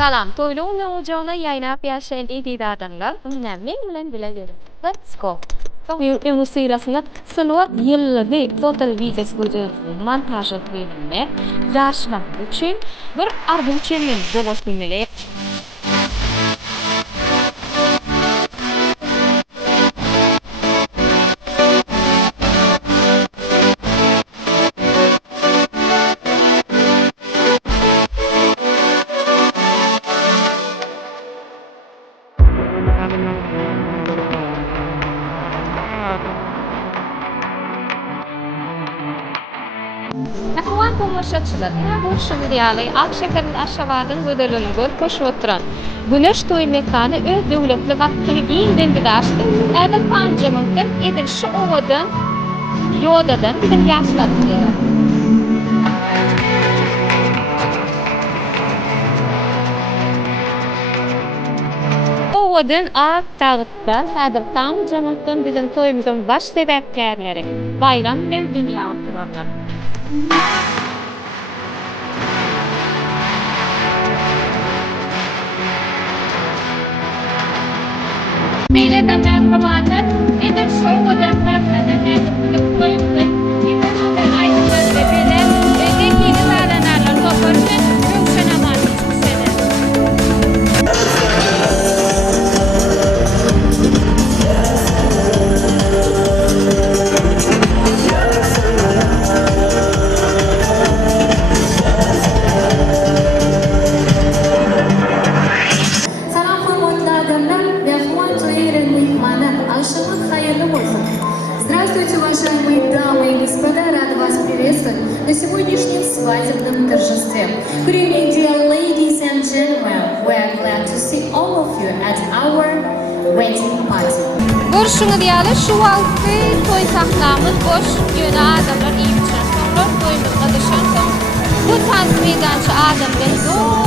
Salam, to'yli olacağına yaynap yaşayan ididadanlar önemli bilen bilelim. Let's go. Ünlü sırasında Salvat yıllık total vites montaj bölümüne yaşamak için bir ardıçının dolaşımıyla Ahwan tomoshachilarga bu shunday akshakarning aşağıdan göderilen koşup oturan Güneş toy mekanı öz devletli vaktiligin dendidaştı. Adam pancamındır edil şu ovadan yodadan bir yaşladı. Ovadan ağ tağıttan adım tam camıntıdan bizim toyumuzun baş sebepkarları bayram ve dünya oturanlar. Bila na merhabalar, ito show ko lang na Здравствуйте, уважаемые дамы и господа, рада вас приветствовать на сегодняшнем свадебном торжестве. Good evening, dear ladies and gentlemen. We are glad to see all of you at our wedding party. Görüşünü diyelim, şu altı toy sahnamız boş, yöne adamlar iyi biçen sonra toyumuzda dışarı bu tanzimidançı adamlar